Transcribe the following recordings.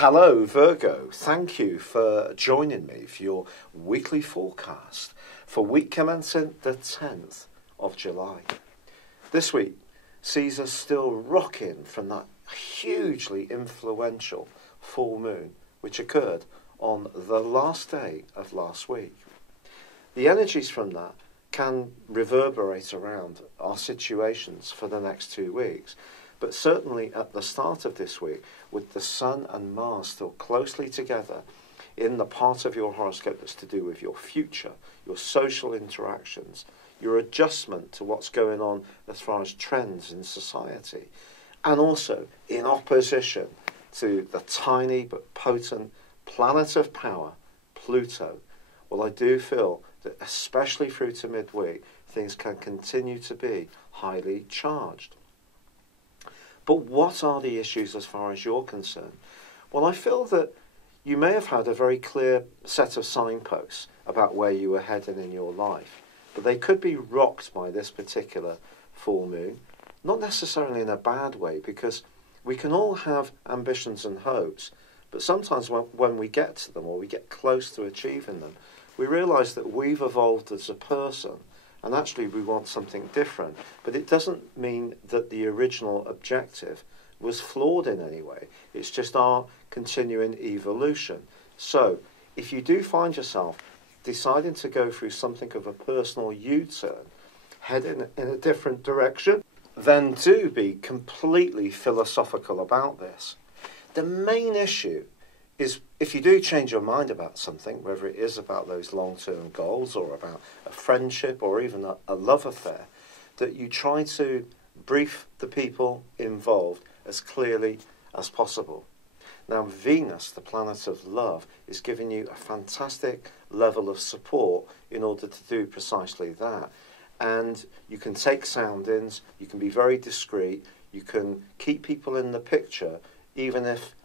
Hello Virgo, thank you for joining me for your weekly forecast for week commencing the 10th of July. This week sees us still rocking from that hugely influential full moon which occurred on the last day of last week. The energies from that can reverberate around our situations for the next 2 weeks. But certainly at the start of this week, with the Sun and Mars still closely together in the part of your horoscope that's to do with your future, your social interactions, your adjustment to what's going on as far as trends in society, and also in opposition to the tiny but potent planet of power, Pluto. Well, I do feel that especially through to midweek, things can continue to be highly charged. But what are the issues as far as you're concerned? Well, I feel that you may have had a very clear set of signposts about where you were heading in your life, but they could be rocked by this particular full moon, not necessarily in a bad way, because we can all have ambitions and hopes, but sometimes when we get to them or we get close to achieving them, we realise that we've evolved as a person. And actually we want something different. But it doesn't mean that the original objective was flawed in any way. It's just our continuing evolution. So if you do find yourself deciding to go through something of a personal U-turn, heading in a different direction, then do be completely philosophical about this. The main issue is if you do change your mind about something, whether it is about those long-term goals or about a friendship or even a love affair, that you try to brief the people involved as clearly as possible. Now, Venus, the planet of love, is giving you a fantastic level of support in order to do precisely that. And you can take soundings, you can be very discreet, you can keep people in the picture, even if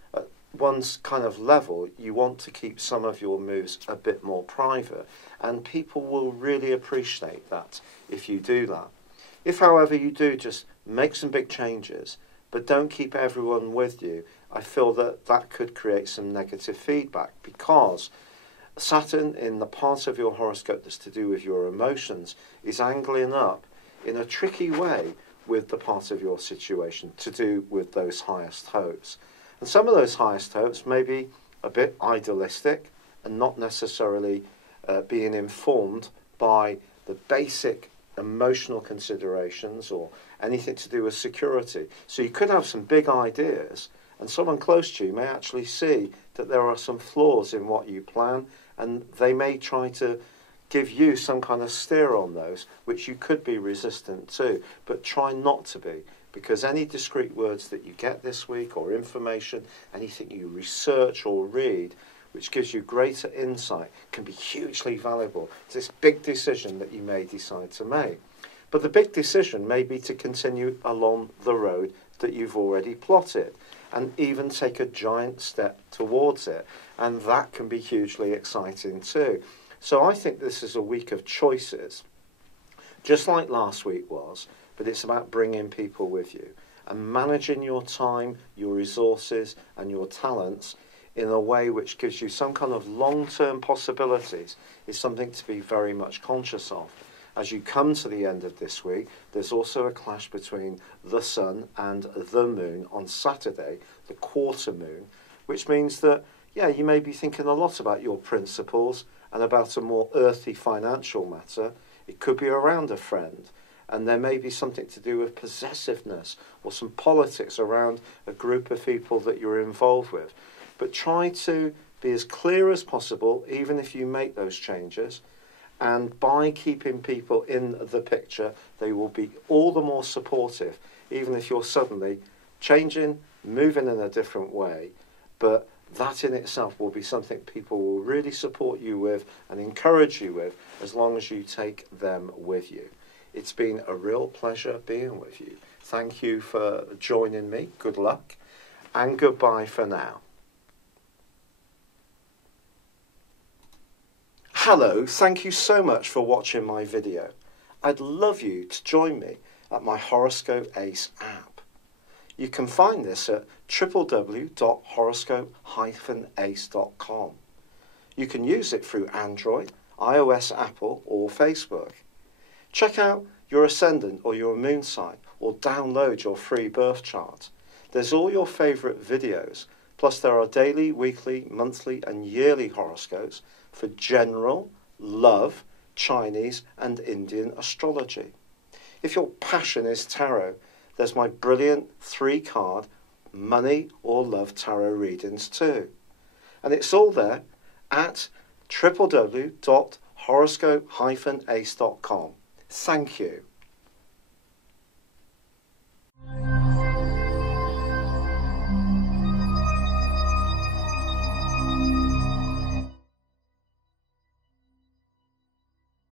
one's kind of level, you want to keep some of your moves a bit more private, and people will really appreciate that if you do that. If, however, you do just make some big changes, but don't keep everyone with you, I feel that that could create some negative feedback, because Saturn, in the part of your horoscope that's to do with your emotions, is angling up in a tricky way with the part of your situation to do with those highest hopes. And some of those highest hopes may be a bit idealistic and not necessarily being informed by the basic emotional considerations or anything to do with security. So you could have some big ideas, and someone close to you may actually see that there are some flaws in what you plan, and they may try to give you some kind of steer on those, which you could be resistant to, but try not to be. Because any discrete words that you get this week or information, anything you research or read, which gives you greater insight, can be hugely valuable to this big decision that you may decide to make. But the big decision may be to continue along the road that you've already plotted and even take a giant step towards it. And that can be hugely exciting too. So I think this is a week of choices, just like last week was. But it's about bringing people with you and managing your time, your resources and your talents in a way which gives you some kind of long-term possibilities is something to be very much conscious of. As you come to the end of this week, there's also a clash between the Sun and the Moon on Saturday, the quarter moon, which means that, yeah, you may be thinking a lot about your principles and about a more earthy financial matter. It could be around a friend. And there may be something to do with possessiveness or some politics around a group of people that you're involved with. But try to be as clear as possible, even if you make those changes. And by keeping people in the picture, they will be all the more supportive, even if you're suddenly changing, moving in a different way. But that in itself will be something people will really support you with and encourage you with, as long as you take them with you. It's been a real pleasure being with you. Thank you for joining me. Good luck. And goodbye for now. Hello, thank you so much for watching my video. I'd love you to join me at my Horoscope Ace app. You can find this at www.horoscope-ace.com. You can use it through Android, iOS, Apple or Facebook. Check out your ascendant or your moon sign or download your free birth chart. There's all your favourite videos, plus there are daily, weekly, monthly and yearly horoscopes for general, love, Chinese and Indian astrology. If your passion is tarot, there's my brilliant 3-card money or love tarot readings too. And it's all there at www.horoscope-ace.com. Thank you.